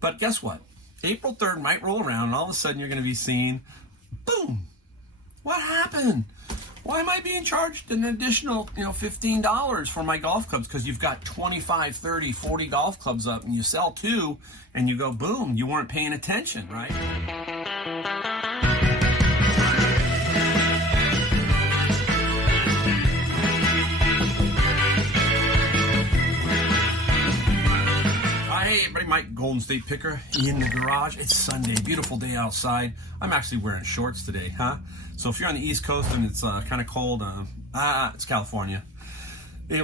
But guess what? April 3rd might roll around and all of a sudden you're going to be seeing, boom, what happened? Why am I being charged an additional, $15 for my golf clubs? Because you've got 25, 30, 40 golf clubs up and you sell 2 and you go, boom, you weren't paying attention, right? Hey everybody, Mike, Golden State Picker in the garage. It's Sunday, beautiful day outside. I'm actually wearing shorts today, huh? So if you're on the East Coast and it's kind of cold, it's California.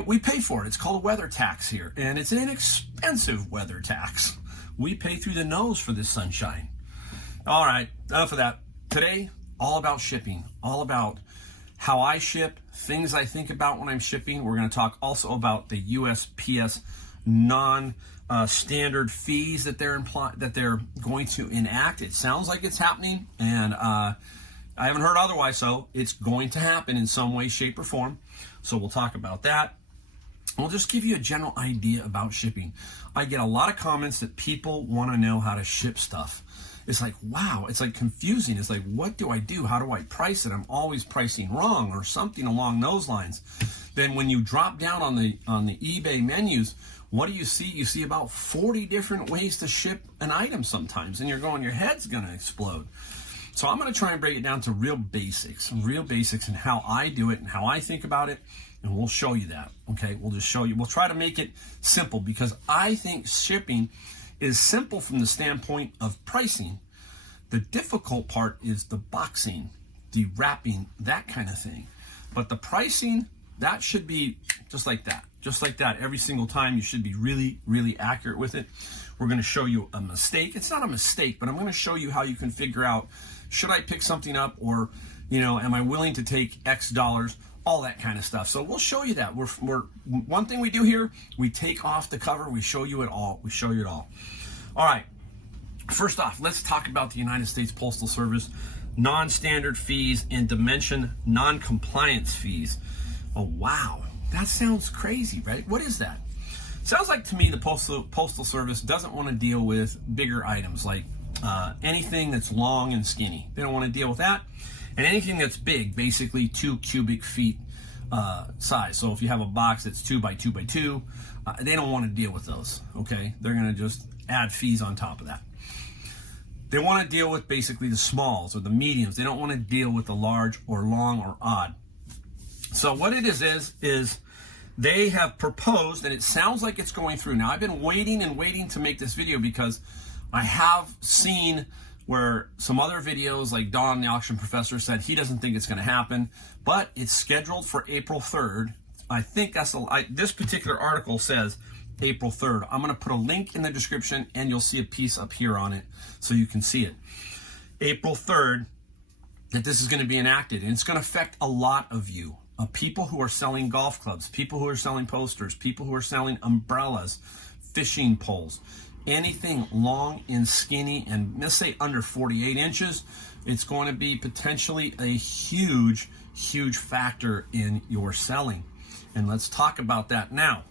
We pay for it. It's called a weather tax here, and it's an inexpensive weather tax. We pay through the nose for this sunshine. All right, enough of that. Today, all about shipping, all about how I ship, things I think about when I'm shipping. We're going to talk also about the USPS non-standard fees that they're going to enact. It sounds like it's happening, and I haven't heard otherwise, so it's going to happen in some way, shape, or form. So we'll talk about that. We'll just give you a general idea about shipping. I get a lot of comments that people want to know how to ship stuff. It's like, wow, it's like confusing. It's like, what do I do? How do I price it? I'm always pricing wrong or something along those lines. Then when you drop down on the eBay menus, what do you see? You see about 40 different ways to ship an item sometimes, and you're going, your head's going to explode. So I'm going to try and break it down to real basics and how I do it and how I think about it, and we'll show you that, okay? We'll just show you. We'll try to make it simple because I think shipping is simple from the standpoint of pricing. The difficult part is the boxing, the wrapping, that kind of thing. But the pricing, that should be just like that. Just like that, every single time. You should be really, really accurate with it. We're going to show you a mistake. It's not a mistake, but I'm going to show you how you can figure out, should I pick something up, or, am I willing to take X dollars, all that kind of stuff. So we'll show you that. One thing we do here, we take off the cover, we show you it all. All right, first off, let's talk about the United States Postal Service non-standard fees and dimension non-compliance fees. Oh, wow. That sounds crazy, right? What is that? Sounds like to me the Postal Service doesn't want to deal with bigger items like anything that's long and skinny. They don't want to deal with that. And anything that's big, basically 2 cubic feet size. So if you have a box that's 2 by 2 by 2, they don't want to deal with those, okay? They're going to just add fees on top of that. They want to deal with basically the smalls or the mediums. They don't want to deal with the large or long or odd. So what it is they have proposed, and it sounds like it's going through. Now, I've been waiting to make this video because I have seen where some other videos, like Don, the auction professor, said he doesn't think it's going to happen, but it's scheduled for April 3rd. I think that's this particular article says April 3rd. I'm going to put a link in the description, and you'll see a piece up here on it so you can see it. April 3rd, that this is going to be enacted, and it's going to affect a lot of you. People who are selling golf clubs, people who are selling posters, people who are selling umbrellas, fishing poles, anything long and skinny, and let's say under 48 inches, it's going to be potentially a huge, huge factor in your selling. And let's talk about that now.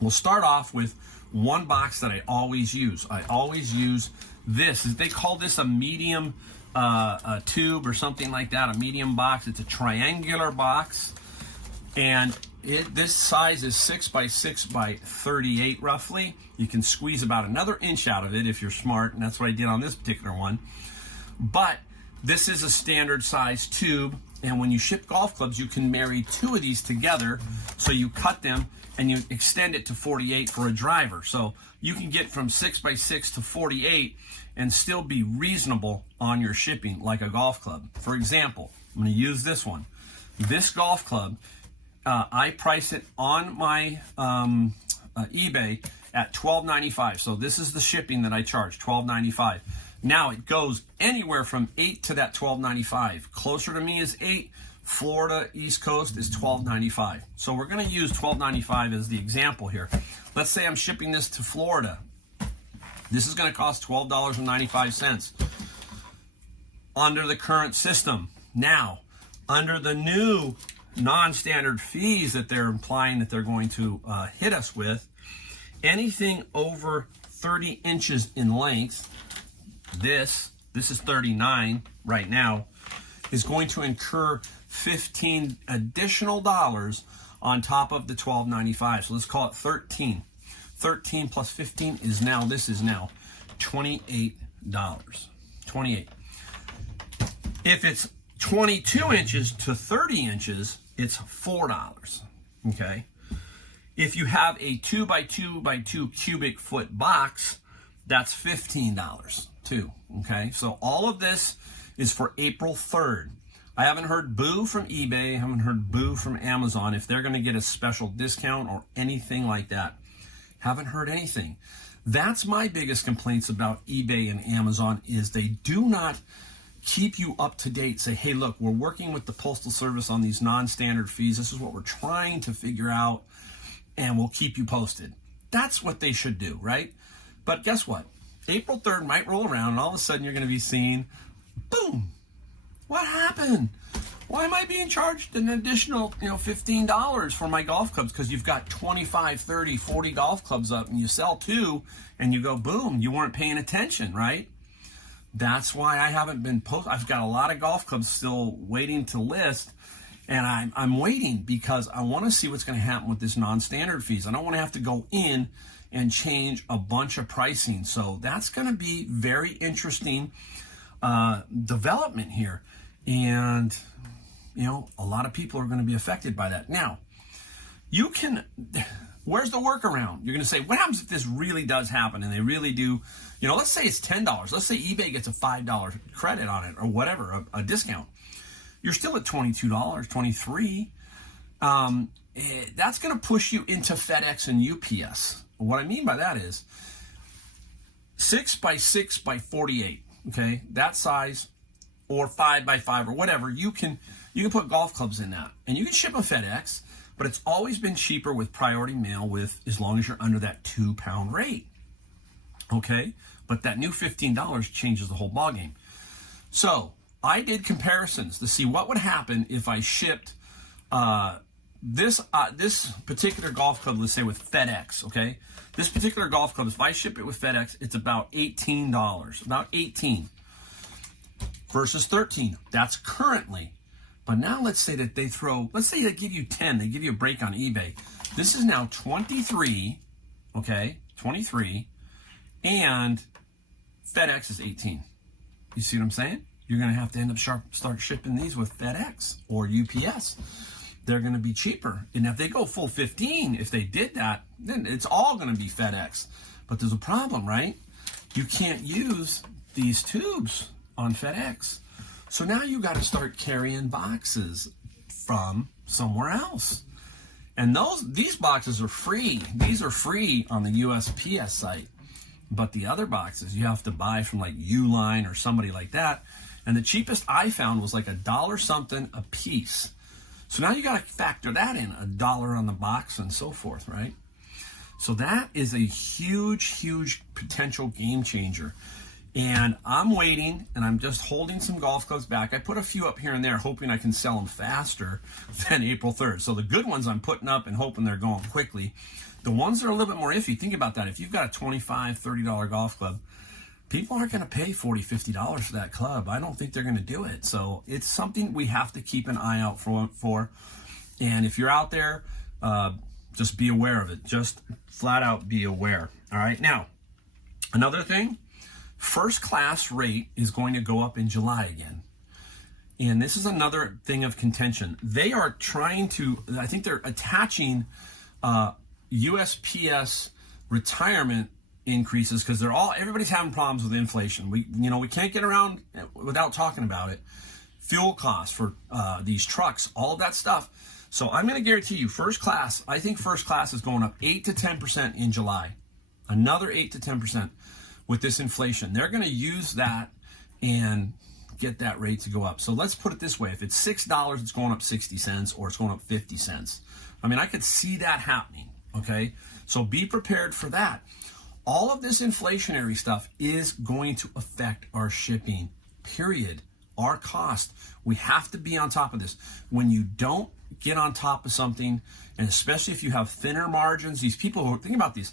We'll start off with one box that I always use. I always use this. They call this a medium a tube or something like that, a medium box. It's a triangular box, and this size is 6 by 6 by 38 roughly. You can squeeze about another inch out of it if you're smart, and that's what I did on this particular one. But this is a standard size tube, and when you ship golf clubs, you can marry 2 of these together. So you cut them and you extend it to 48 for a driver. So you can get from 6 by 6 to 48 and still be reasonable on your shipping like a golf club. For example, I'm going to use this one. This golf club, I price it on my eBay at $12.95. So this is the shipping that I charge, $12.95. Now it goes anywhere from 8 to that $12.95. Closer to me is 8. Florida, East Coast is $12.95. So we're going to use $12.95 as the example here. Let's say I'm shipping this to Florida. This is going to cost $12.95 under the current system. Now, under the new non-standard fees that they're implying that they're going to hit us with, anything over 30 inches in length, this is 39 right now, is going to incur $15 additional on top of the $12.95. So let's call it 13. 13 plus 15 is now, this is now $28. 28. If it's 22 inches to 30 inches, it's $4. Okay. If you have a 2 by 2 by 2 cubic foot box, that's $15 too. Okay. So all of this is for April 3rd. I haven't heard boo from eBay. I haven't heard boo from Amazon if they're going to get a special discount or anything like that. Haven't heard anything. That's my biggest complaints about eBay and Amazon is they do not keep you up to date. Say, hey, look, we're working with the Postal Service on these non-standard fees. This is what we're trying to figure out, and we'll keep you posted. That's what they should do, right? But guess what? April 3rd might roll around, and all of a sudden you're going to be seeing, boom, what happened? Why am I being charged an additional, $15 for my golf clubs? Because you've got 25, 30, 40 golf clubs up, and you sell 2, and you go, boom, you weren't paying attention, right? That's why I haven't been I've got a lot of golf clubs still waiting to list, and I'm waiting because I want to see what's going to happen with this non-standard fees. I don't want to have to go in and change a bunch of pricing. So that's going to be very interesting development here. And, a lot of people are going to be affected by that. Now, where's the workaround? You're going to say, what happens if this really does happen and they really do, let's say it's $10. Let's say eBay gets a $5 credit on it or whatever, a discount. You're still at $22, $23. That's going to push you into FedEx and UPS. What I mean by that is 6 by 6 by 48, okay? That size, or 5 by 5 or whatever, you can put golf clubs in that. And you can ship a FedEx, but it's always been cheaper with priority mail as long as you're under that 2-pound rate. Okay? But that new $15 changes the whole ballgame. So I did comparisons to see what would happen if I shipped this particular golf club, let's say with FedEx, okay? This particular golf club, if I ship it with FedEx, it's about $18, about $18 versus $13. That's currently. But now let's say that let's say they give you 10, they give you a break on eBay. This is now 23, okay? 23, and FedEx is 18. You see what I'm saying? You're going to have to end up start shipping these with FedEx or UPS. They're going to be cheaper. And if they go full 15, if they did that, then it's all going to be FedEx. But there's a problem, right? You can't use these tubes on FedEx. So now you got to start carrying boxes from somewhere else. And these boxes are free. These are free on the USPS site. But the other boxes you have to buy from like Uline or somebody like that. And the cheapest I found was like $1 something a piece. So now you got to factor that in, $1 on the box and so forth, right? So that is a huge, huge potential game changer. And I'm waiting, and I'm just holding some golf clubs back. I put a few up here and there, hoping I can sell them faster than April 3rd. So the good ones I'm putting up and hoping they're going quickly. The ones that are a little bit more iffy, think about that. If you've got a $25, $30 golf club, people aren't going to pay $40, $50 for that club. I don't think they're going to do it. So it's something we have to keep an eye out for. And if you're out there, just be aware of it. Just flat out be aware. All right. Now, another thing, first class rate is going to go up in July again. And this is another thing of contention. They are trying to, I think they're attaching USPS retirement increases because everybody's having problems with inflation. We can't get around without talking about it. Fuel costs for these trucks, all of that stuff. So I'm going to guarantee you, I think first class is going up 8 to 10% in July. Another 8 to 10% with this inflation. They're going to use that and get that rate to go up. So let's put it this way. If it's $6, it's going up 60 cents or it's going up 50 cents. I mean, I could see that happening, okay? So be prepared for that. All of this inflationary stuff is going to affect our shipping, period. Our cost. We have to be on top of this. When you don't get on top of something, and especially if you have thinner margins, these people think about these.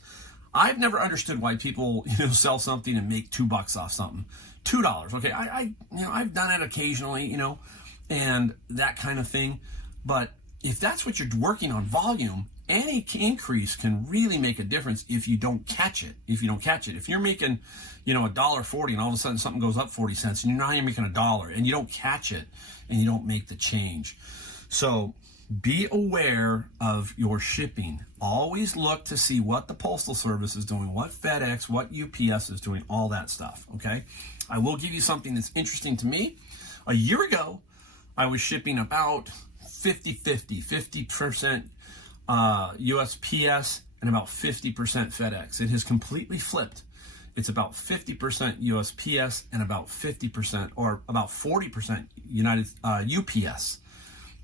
I've never understood why people, sell something and make $2 off something. $2. Okay. I've done it occasionally, and that kind of thing. But if that's what you're working on, volume, any increase can really make a difference if you don't catch it. If you're making, $1.40 and all of a sudden something goes up 40 cents and now you're making $1 and you don't catch it and you don't make the change. So be aware of your shipping. Always look to see what the Postal Service is doing, what FedEx, what UPS is doing, all that stuff, okay? I will give you something that's interesting to me. A year ago, I was shipping about 50% USPS and about 50% FedEx. It has completely flipped. It's about 50% USPS and about 50% or about 40% UPS.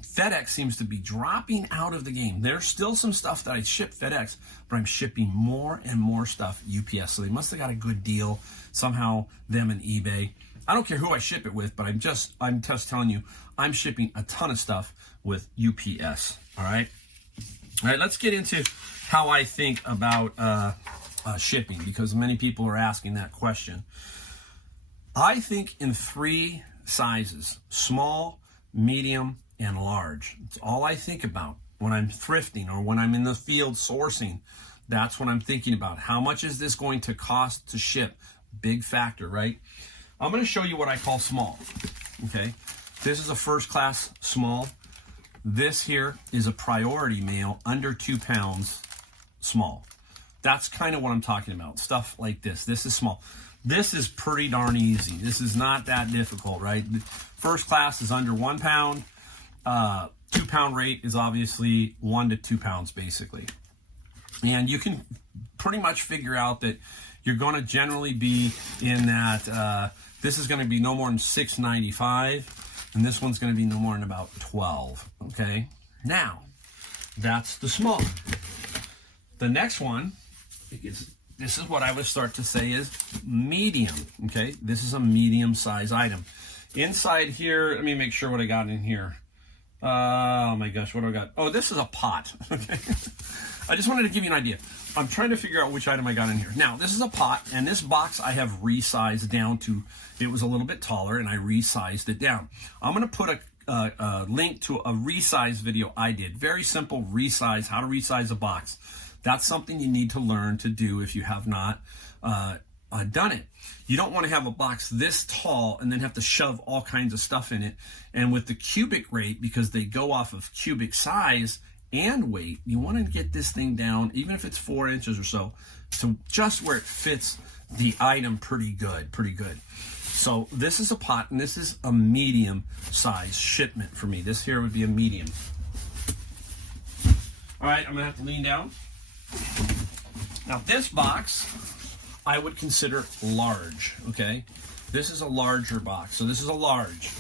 FedEx seems to be dropping out of the game. There's still some stuff that I ship FedEx, but I'm shipping more and more stuff UPS. So they must have got a good deal somehow, them and eBay. I don't care who I ship it with, but I'm just telling you, I'm shipping a ton of stuff with UPS. All right, let's get into how I think about shipping, because many people are asking that question. I think in 3 sizes: small, medium, and large. It's all I think about when I'm thrifting or when I'm in the field sourcing. That's what I'm thinking about. How much is this going to cost to ship? Big factor, right? I'm going to show you what I call small. Okay, this is a first class small. This here is a priority mail, under 2 pounds, small. That's kind of what I'm talking about. Stuff like this. This is small. This is pretty darn easy. This is not that difficult, right? First class is under 1 pound. 2 pound rate is obviously 1 to 2 pounds, basically. And you can pretty much figure out that you're going to generally be in that. This is going to be no more than $6.95, and this one's going to be no more than about $12. Okay, now that's the small. The next one is, this is what I would start to say is medium. Okay, this is a medium size item. Inside here, let me make sure what I got in here. Oh my gosh, what do I got? Oh, this is a pot. Okay, I just wanted to give you an idea. I'm trying to figure out which item I got in here. Now, this is a pot, and this box I have resized down to, it was a little bit taller, and I resized it down. I'm going to put a link to a resize video I did. Very simple resize, how to resize a box. That's something you need to learn to do if you have not done it. You don't want to have a box this tall and then have to shove all kinds of stuff in it. And with the cubic rate, because they go off of cubic size and weight, you want to get this thing down, even if it's 4 inches or so, to just where it fits the item pretty good. So this is a pot, and this is a medium size shipment for me. This here would be a medium. All right, I'm gonna have to lean down. Now this box I would consider large, okay? This is a larger box, so this is a large.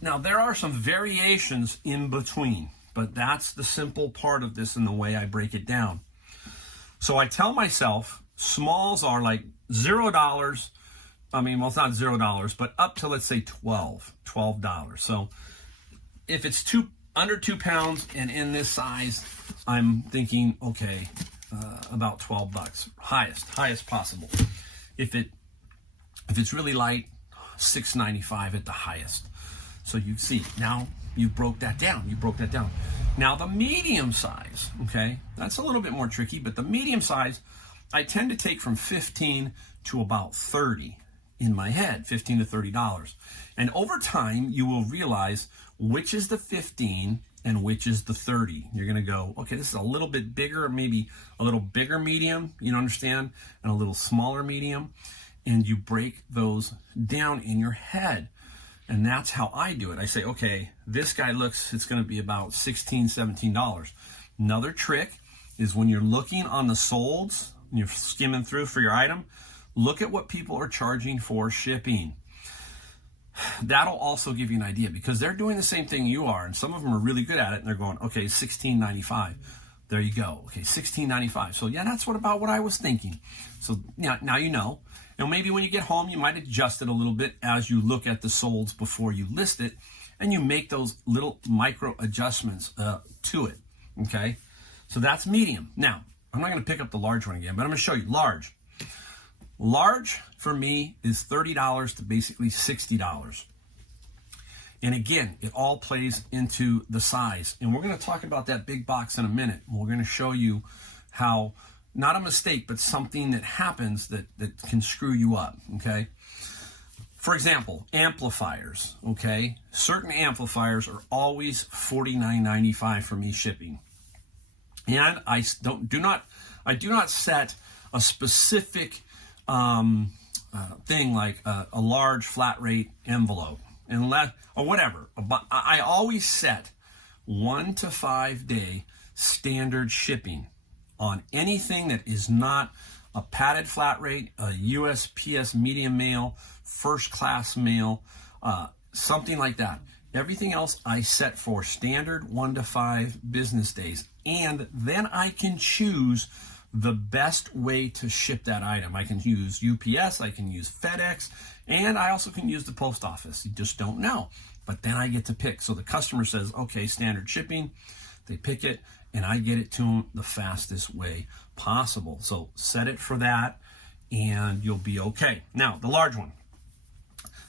Now, there are some variations in between, but that's the simple part of this and the way I break it down. So I tell myself smalls are like $0. I mean, well, it's not $0, but up to, let's say, $12. So if it's under 2 pounds and in this size, I'm thinking, okay, about $12, highest possible. If it's really light, $6.95 at the highest. So you see, now you broke that down. Now the medium size, okay, that's a little bit more tricky, but the medium size, I tend to take from 15 to about 30 in my head, $15 to $30. And over time, you will realize which is the 15 and which is the 30. You're going to go, okay, this is a little bit bigger, maybe a little bigger medium, you understand, and a little smaller medium. And you break those down in your head. And that's how I do it. I say, okay, this guy looks, it's going to be about $16, $17. Another trick is when you're looking on the solds, and you're skimming through for your item, look at what people are charging for shipping. That'll also give you an idea, because they're doing the same thing you are, and some of them are really good at it, and they're going, okay, $16.95. There you go. Okay, $16.95. So yeah, that's about what I was thinking. So yeah, now you know. And maybe when you get home, you might adjust it a little bit as you look at the solds before you list it, and you make those little micro adjustments to it, okay? So that's medium. Now, I'm not going to pick up the large one again, but I'm going to show you large. Large for me is $30 to basically $60. And again, it all plays into the size. And we're going to talk about that big box in a minute. We're going to show you how, not a mistake, but something that happens that can screw you up, okay? For example, amplifiers, okay? Certain amplifiers are always $49.95 for me shipping. And I do not set a specific thing like a large flat rate envelope or whatever. But I always set 1 to 5 day standard shipping on anything that is not a padded flat rate, a USPS medium mail, first class mail, something like that. Everything else I set for standard 1 to 5 business days. And then I can choose the best way to ship that item. I can use UPS, I can use FedEx, and I also can use the post office. You just don't know. But then I get to pick. So the customer says, okay, standard shipping. They pick it, and I get it to them the fastest way possible. So set it for that, and you'll be okay. Now, the large one.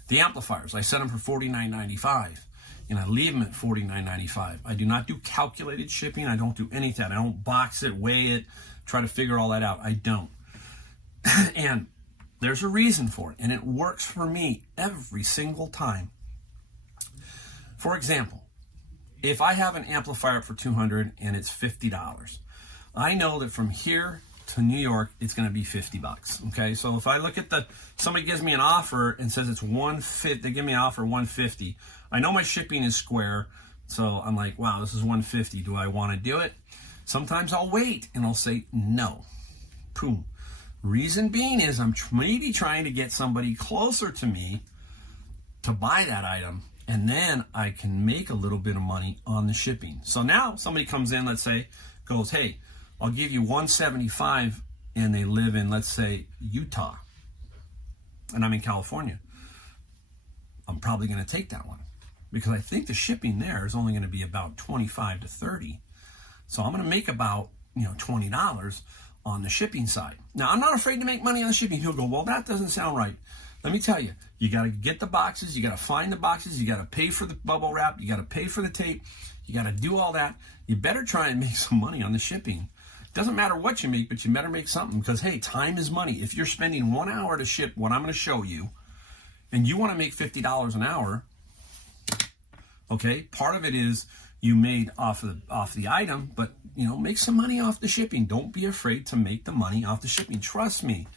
The amplifiers, I set them for $49.95. And I leave them at $49.95. I do not do calculated shipping. I don't do anything. I don't box it, weigh it, try to figure all that out. I don't. And there's a reason for it. And it works for me every single time. For example, if I have an amplifier for $200 and it's $50, I know that from here to New York, it's going to be $50. Okay, so if I look at somebody gives me an offer and says it's $150, they give me an offer $150. I know my shipping is square, so I'm like, wow, this is $150. Do I want to do it? Sometimes I'll wait and I'll say no. Boom. Reason being is I'm maybe trying to get somebody closer to me to buy that item, and then I can make a little bit of money on the shipping. So now somebody comes in, let's say, goes, hey, I'll give you $175, and they live in, let's say, Utah, and I'm in California. I'm probably going to take that one because I think the shipping there is only going to be about $25 to $30. So I'm going to make about $20 on the shipping side. Now, I'm not afraid to make money on the shipping. He'll go, well, that doesn't sound right. Let me tell you, you got to get the boxes, you got to find the boxes, you got to pay for the bubble wrap, you got to pay for the tape, you got to do all that. You better try and make some money on the shipping. Doesn't matter what you make, but you better make something because, hey, time is money. If you're spending 1 hour to ship what I'm going to show you, and you want to make $50 an hour, okay, part of it is you made off the item, but, make some money off the shipping. Don't be afraid to make the money off the shipping. Trust me,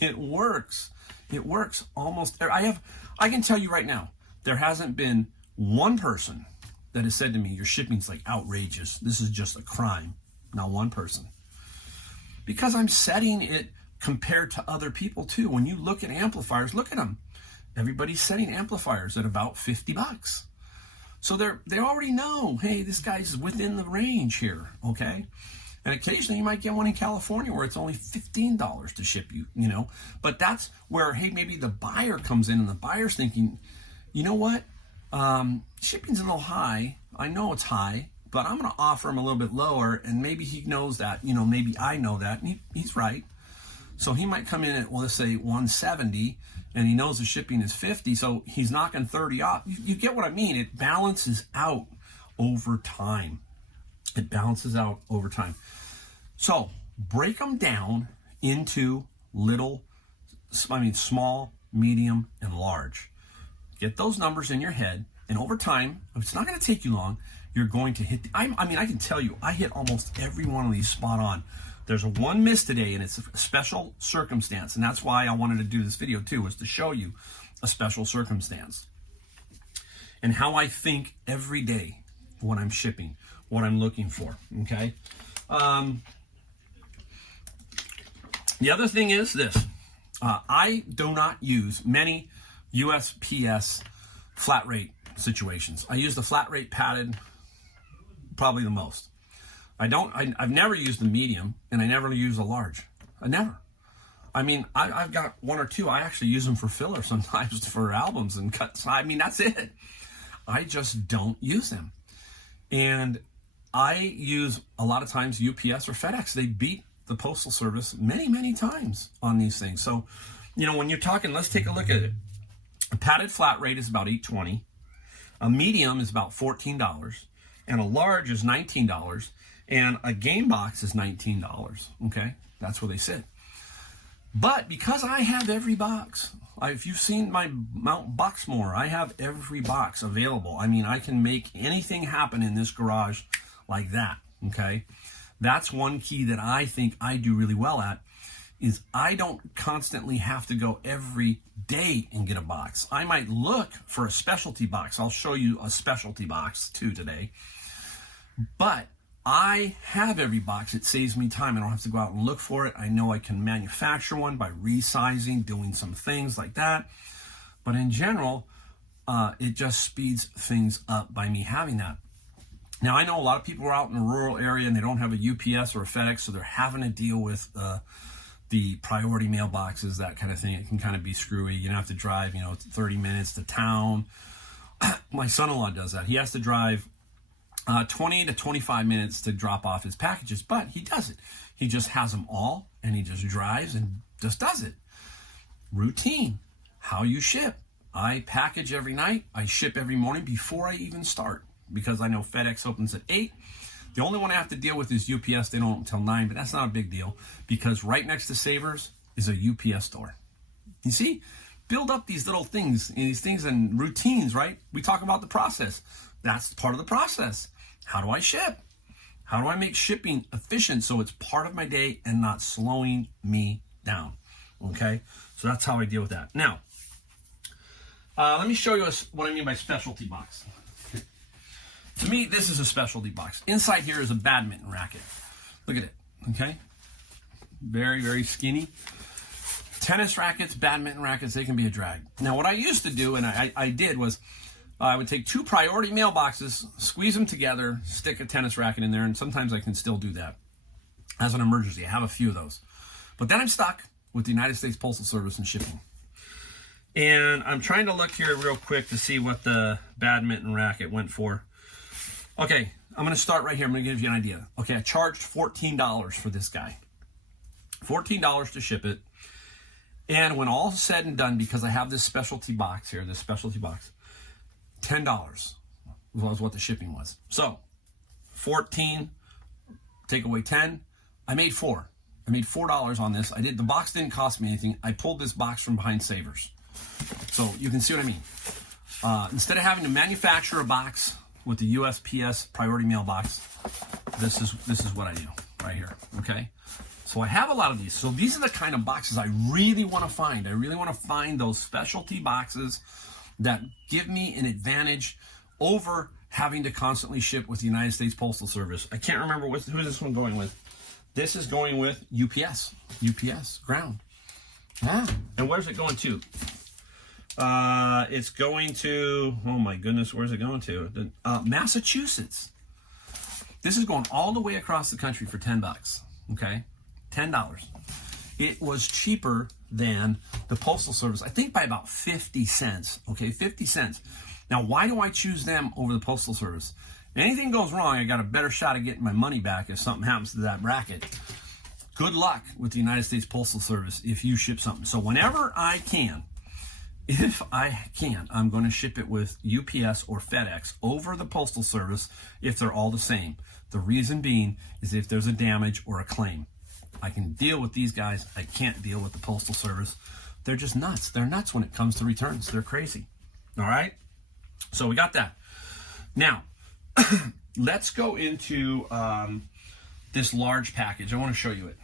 it works. It works almost. I can tell you right now, there hasn't been one person that has said to me, your shipping's like outrageous. This is just a crime. Not one person. Because I'm setting it compared to other people too. When you look at amplifiers, look at them. Everybody's setting amplifiers at about $50. So they already know, hey, this guy's within the range here, okay? And occasionally you might get one in California where it's only $15 to ship you, But that's where, hey, maybe the buyer comes in and the buyer's thinking, you know what? Shipping's a little high. I know it's high, but I'm going to offer him a little bit lower, and maybe he knows that, maybe I know that, and he's right. So he might come in at, well, let's say 170, and he knows the shipping is 50, so he's knocking 30 off. You get what I mean? It balances out over time. It balances out over time. So break them down into small, medium, and large. Get those numbers in your head, and over time, it's not going to take you long, you're going to hit I can tell you, I hit almost every one of these spot on. There's one miss today, and it's a special circumstance, and that's why I wanted to do this video too, was to show you a special circumstance and how I think every day when I'm shipping, what I'm looking for, okay? The other thing is this. I do not use many USPS flat rate situations. I use the flat rate padded probably the most. I've never used the medium, and I never use the large. I never. I've got one or two. I actually use them for filler sometimes for albums and cuts. That's it. I just don't use them. And I use a lot of times UPS or FedEx. They beat the Postal Service many, many times on these things. So, you know, when you're talking, let's take a look at it. A padded flat rate is about $8.20. A medium is about $14. And a large is $19. And a game box is $19. Okay, that's where they sit. But because I have every box, if you've seen my Mount Boxmore, I have every box available. I mean, I can make anything happen in this garage like that, okay? That's one key that I think I do really well at, is I don't constantly have to go every day and get a box. I might look for a specialty box. I'll show you a specialty box too today. But I have every box. It saves me time. I don't have to go out and look for it. I know I can manufacture one by resizing, doing some things like that. But in general, it just speeds things up by me having that. Now, I know a lot of people are out in a rural area and they don't have a UPS or a FedEx, so they're having to deal with the priority mailboxes, that kind of thing. It can kind of be screwy. You don't have to drive, 30 minutes to town. My son-in-law does that. He has to drive 20 to 25 minutes to drop off his packages, but he does it. He just has them all, and he just drives and just does it. Routine, how you ship. I package every night. I ship every morning before I even start, because I know FedEx opens at 8. The only one I have to deal with is UPS. They don't open until 9, but that's not a big deal, because right next to Savers is a UPS store. You see? Build up these little things, and routines, right? We talk about the process. That's part of the process. How do I ship? How do I make shipping efficient so it's part of my day and not slowing me down? Okay, so that's how I deal with that. Now, let me show you what I mean by specialty box. To me, this is a specialty box. Inside here is a badminton racket. Look at it, okay? Very, very skinny. Tennis rackets, badminton rackets, they can be a drag. Now, what I used to do, and I did, was I would take 2 priority mailboxes, squeeze them together, stick a tennis racket in there, and sometimes I can still do that as an emergency. I have a few of those. But then I'm stuck with the United States Postal Service and shipping. And I'm trying to look here real quick to see what the badminton racket went for. Okay, I'm going to start right here. I'm going to give you an idea. Okay, I charged $14 for this guy. $14 to ship it. And when all is said and done, because I have this specialty box here, $10 was what the shipping was. So 14, take away 10, I made 4. I made $4 on this. The box didn't cost me anything. I pulled this box from behind Savers. So you can see what I mean. Instead of having to manufacture a box with the USPS priority mailbox, this is what I do right here, okay? So I have a lot of these. So these are the kind of boxes I really want to find. I really want to find those specialty boxes that give me an advantage over having to constantly ship with the United States Postal Service. I can't remember who this one going with. This is going with UPS. UPS, ground. And where's it going to? It's going to, oh my goodness, where's it going to? Massachusetts. This is going all the way across the country for $10, okay? $10. It was cheaper than the Postal Service, I think by about 50 cents, okay, 50 cents. Now, why do I choose them over the Postal Service? Anything goes wrong, I got a better shot of getting my money back if something happens to that racket. Good luck with the United States Postal Service if you ship something. So whenever I can, if I can, I'm going to ship it with UPS or FedEx over the Postal Service if they're all the same. The reason being is if there's a damage or a claim. I can deal with these guys. I can't deal with the Postal Service. They're just nuts. They're nuts when it comes to returns. They're crazy. All right? So we got that. Now, let's go into this large package. I want to show you it.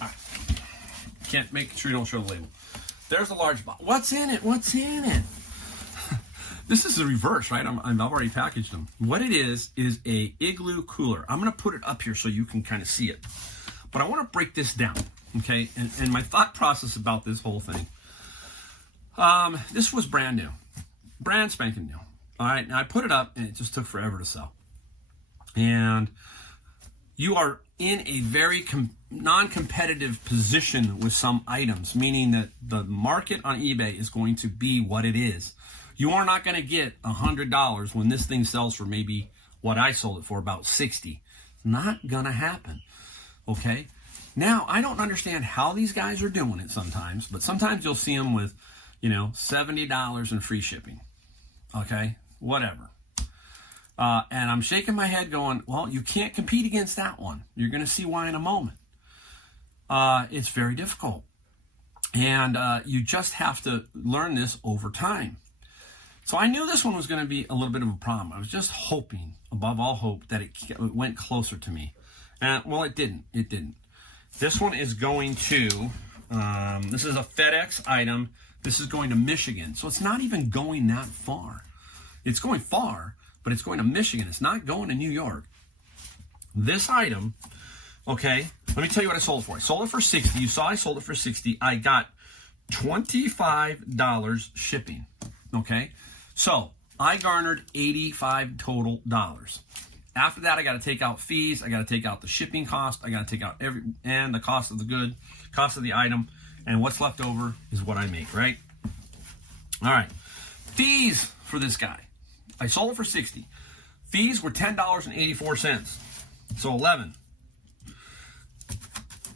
All right. Can't make sure you don't show the label. There's a large box. What's in it? What's in it? This is the reverse, right? I've already packaged them. What it is a igloo cooler. I'm going to put it up here so you can kind of see it. But I want to break this down, okay? And my thought process about this whole thing. This was brand new. Brand spanking new. All right, now I put it up, and it just took forever to sell. And you are in a very non-competitive position with some items, meaning that the market on eBay is going to be what it is. You are not going to get $100 when this thing sells for maybe what I sold it for, about 60. Not going to happen. Okay? Now, I don't understand how these guys are doing it sometimes, but sometimes you'll see them with, $70 in free shipping. Okay? Whatever. And I'm shaking my head going, well, you can't compete against that one. You're going to see why in a moment. It's very difficult. And you just have to learn this over time. So I knew this one was going to be a little bit of a problem. I was just hoping, above all hope, that it went closer to me. And, well, it didn't. It didn't. This one is going to, this is a FedEx item. This is going to Michigan. So it's not even going that far. It's going far, but it's going to Michigan. It's not going to New York. This item, okay, let me tell you what I sold it for. I sold it for 60. You saw I sold it for 60. I got $25 shipping, okay? So I garnered $85 total dollars. After that, I got to take out fees. I got to take out the shipping cost. I got to take out and the cost of the good, cost of the item, and what's left over is what I make, right? All right. Fees for this guy. I sold it for 60. Fees were $10.84. So 11.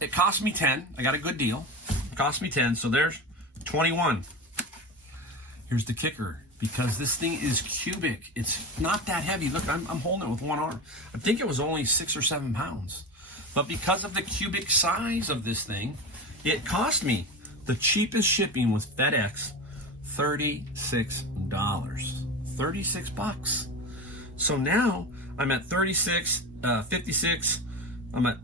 It cost me 10. I got a good deal. It cost me 10. So there's 21. Here's the kicker. Because this thing is cubic. It's not that heavy. Look, I'm holding it with one arm. I think it was only 6 or 7 pounds. But because of the cubic size of this thing, it cost me the cheapest shipping with FedEx, $36. 36 bucks. So now I'm at 36, 56. I'm at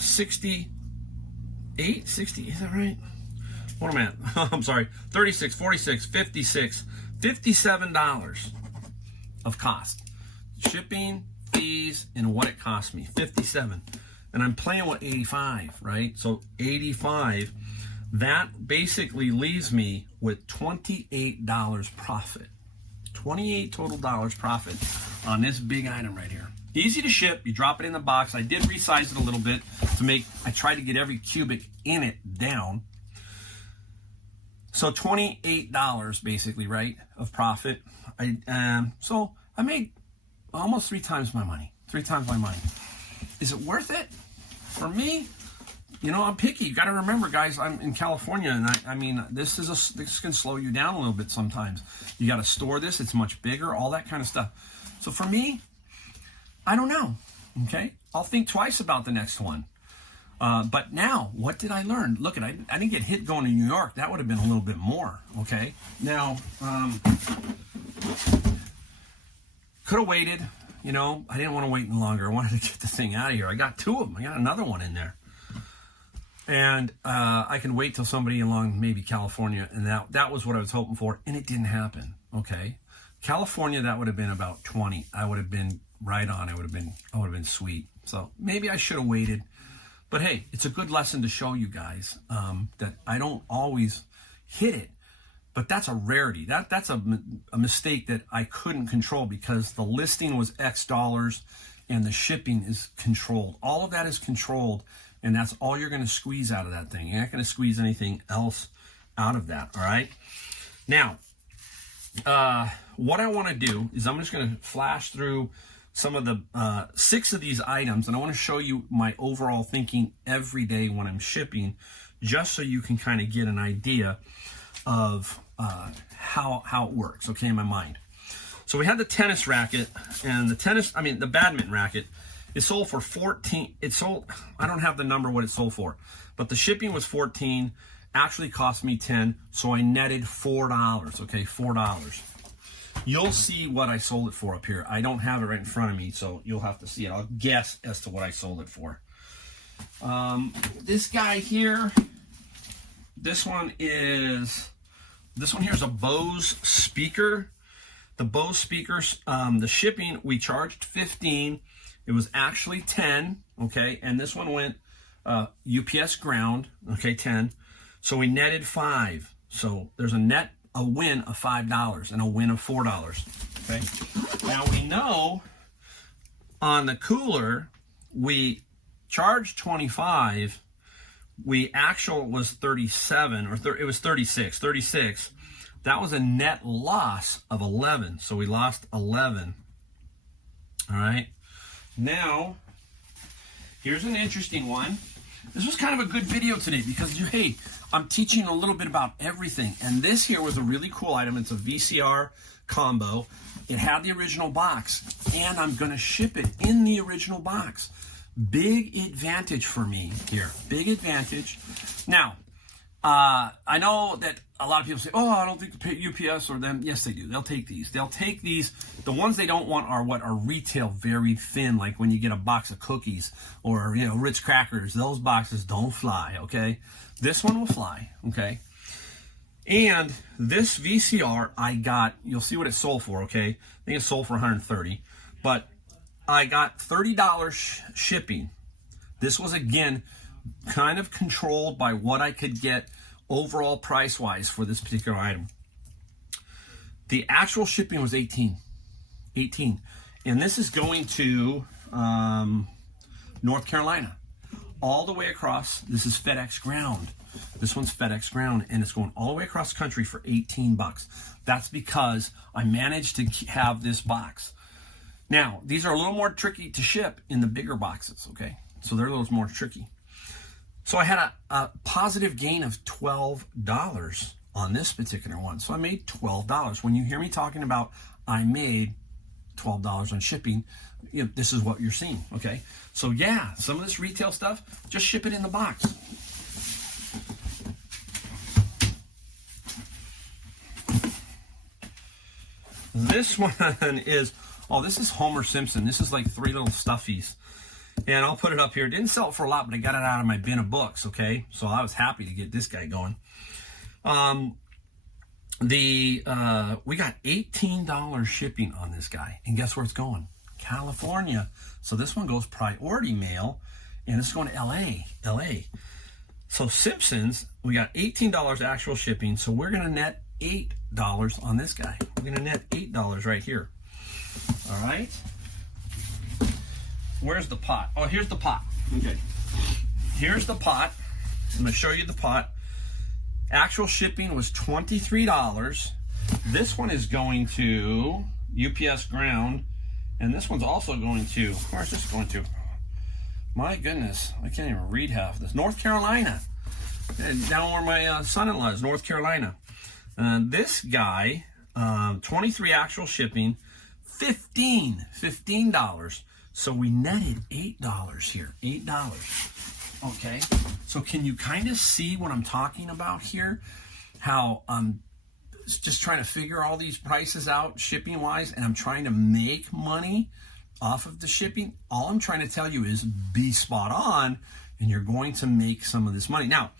68, 60. Is that right? What am I at? I'm sorry. 36, 46, 56. $57 of cost. Shipping, fees, and what it cost me. $57. And I'm playing with 85, right? So 85, that basically leaves me with $28 profit. 28 total dollars profit on this big item right here. Easy to ship. You drop it in the box. I did resize it a little bit I tried to get every cubic in it down. So $28 basically, right, of profit. So I made almost 3 times my money. 3 times my money. Is it worth it? For me, I'm picky. You got to remember, guys, I'm in California, and I mean, this can slow you down a little bit sometimes. You got to store this. It's much bigger, all that kind of stuff. So for me, I don't know. Okay, I'll think twice about the next one. But now, what did I learn? Look, I didn't get hit going to New York. That would have been a little bit more, okay? Now, could have waited. I didn't want to wait any longer. I wanted to get the thing out of here. I got 2 of them. I got another one in there. And I can wait till somebody along maybe California, and that was what I was hoping for, and it didn't happen, okay? California, that would have been about 20. I would have been right on. I would have been sweet. So maybe I should have waited. But hey, it's a good lesson to show you guys that I don't always hit it, but that's a rarity. That's a mistake that I couldn't control because the listing was X dollars and the shipping is controlled. All of that is controlled, and that's all you're going to squeeze out of that thing. You're not going to squeeze anything else out of that, all right? Now, what I want to do is I'm just going to flash through some of the 6 of these items, and I want to show you my overall thinking every day when I'm shipping, just so you can kind of get an idea of how it works, okay, in my mind. So we had the tennis racket, and the badminton racket is sold for 14. It sold, I don't have the number what it sold for, but the shipping was 14, actually cost me 10, so I netted $4, okay, $4. You'll see what I sold it for up here. I don't have it right in front of me, so you'll have to see it. I'll guess as to what I sold it for. This guy here, this one here is a Bose speaker. The Bose speakers, the shipping, we charged 15. It was actually 10, okay? And this one went UPS ground, okay, 10. So we netted 5. So there's a win of $5 and a win of $4, okay? Now we know on the cooler, we charged 25. Actual was 37, or it was 36. That was a net loss of 11. So we lost 11. All right. Now, here's an interesting one. This was kind of a good video today because, hey, I'm teaching a little bit about everything. And this here was a really cool item. It's a VCR combo. It had the original box, and I'm going to ship it in the original box. Big advantage for me here. Big advantage. Now, I know that a lot of people say, oh, I don't think the UPS or them. Yes, they do. They'll take these. They'll take these. The ones they don't want are what are retail, very thin, like when you get a box of cookies or, you know, Ritz crackers. Those boxes don't fly, okay? This one will fly, okay? And this VCR I got, you'll see what it sold for, okay? I think it sold for $130, but I got $30 shipping. This was, again, kind of controlled by what I could get overall price-wise for this particular item. The actual shipping was $18. And this is going to North Carolina. All the way across. This is FedEx Ground. This one's FedEx Ground, and it's going all the way across the country for 18 bucks. That's because I managed to have this box. Now, these are a little more tricky to ship in the bigger boxes, okay? So they're a little more tricky. So I had a positive gain of $12 on this particular one. So I made $12. When you hear me talking about I made $12 on shipping, you know, this is what you're seeing, okay? So yeah, some of this retail stuff, just ship it in the box. This one is, oh, this is Homer Simpson. This is like 3 little stuffies. And I'll put it up here. Didn't sell it for a lot, but I got it out of my bin of books, okay? So I was happy to get this guy going. We got $18 shipping on this guy. And guess where it's going? California. So this one goes priority mail, and it's going to LA. So Simpsons, we got $18 actual shipping, so we're going to net $8 on this guy. We're going to net $8 right here. All right? Where's the pot? Oh, here's the pot. Okay. Here's the pot. I'm going to show you the pot. Actual shipping was $23. This one is going to UPS Ground, and this one's also going to, where's this going to? My goodness, I can't even read half of this. North Carolina. Down where my son-in-law is, North Carolina. This guy, 23 actual shipping, $15. So we netted $8 here, $8. Okay, so can you kind of see what I'm talking about here? How I'm just trying to figure all these prices out shipping-wise, and I'm trying to make money off of the shipping. All I'm trying to tell you is be spot on, and you're going to make some of this money. Now,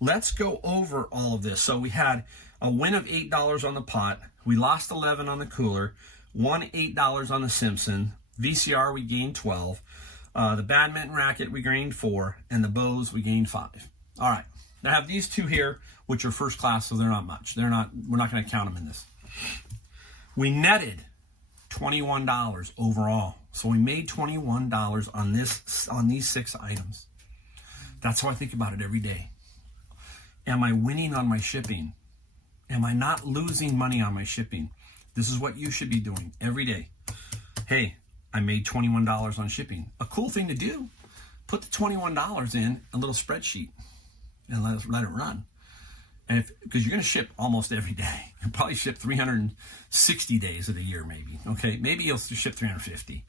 let's go over all of this. So we had a win of $8 on the pot. We lost 11 on the cooler, won $8 on the Simpson. VCR, we gained 12. The badminton racket, we gained 4. And the bows, we gained 5. All right. Now I have these two here, which are first class, so they're not much. We're not going to count them in this. We netted $21 overall. So we made $21 on these 6 items. That's how I think about it every day. Am I winning on my shipping? Am I not losing money on my shipping? This is what you should be doing every day. Hey, I made $21 on shipping. A cool thing to do, put the $21 in a little spreadsheet and let it run. And because you're going to ship almost every day. You'll probably ship 360 days of the year maybe. Okay, maybe you'll ship 350.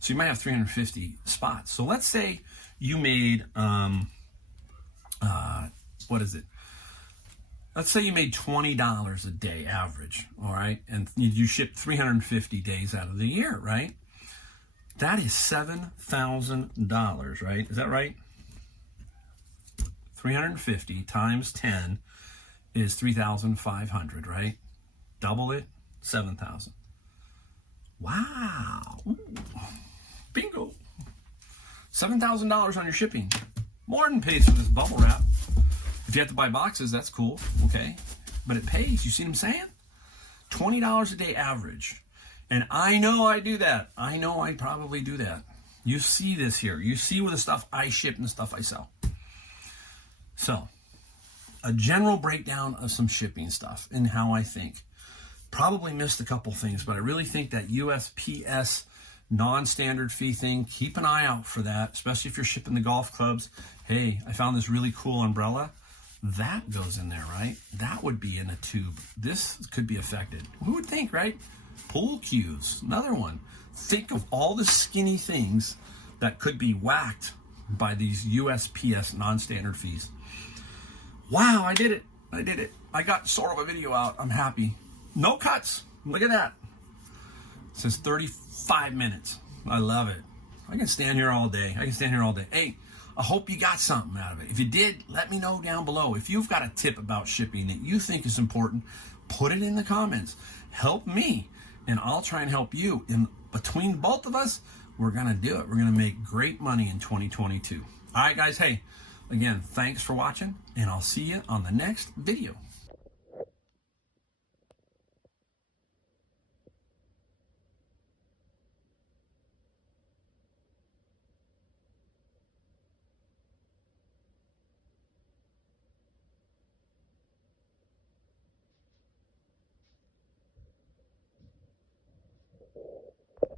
So you might have 350 spots. So let's say you made, what is it? Let's say you made $20 a day average, all right? And you ship 350 days out of the year, right? That is $7,000, right? Is that right? 350 times 10 is 3,500, right? Double it, 7,000. Wow. Ooh. Bingo. $7,000 on your shipping. More than pays for this bubble wrap. If you have to buy boxes, that's cool, okay? But it pays. You see what I'm saying? $20 a day average. And I know I do that. I know I probably do that. You see this here. You see with the stuff I ship and the stuff I sell. So, a general breakdown of some shipping stuff and how I think. Probably missed a couple things, but I really think that USPS non-standard fee thing, keep an eye out for that, especially if you're shipping the golf clubs. Hey, I found this really cool umbrella. That goes in there, right? That would be in a tube. This could be affected. Who would think, right? Pool cues, another one. Think of all the skinny things that could be whacked by these USPS non-standard fees. Wow, I did it. I did it. I got sort of a video out. I'm happy. No cuts. Look at that. It says 35 minutes. I love it. I can stand here all day. I can stand here all day. Hey, I hope you got something out of it. If you did, let me know down below. If you've got a tip about shipping that you think is important, put it in the comments. Help me, and I'll try and help you. And between both of us, we're going to do it. We're going to make great money in 2022. All right, guys. Hey, again, thanks for watching, and I'll see you on the next video.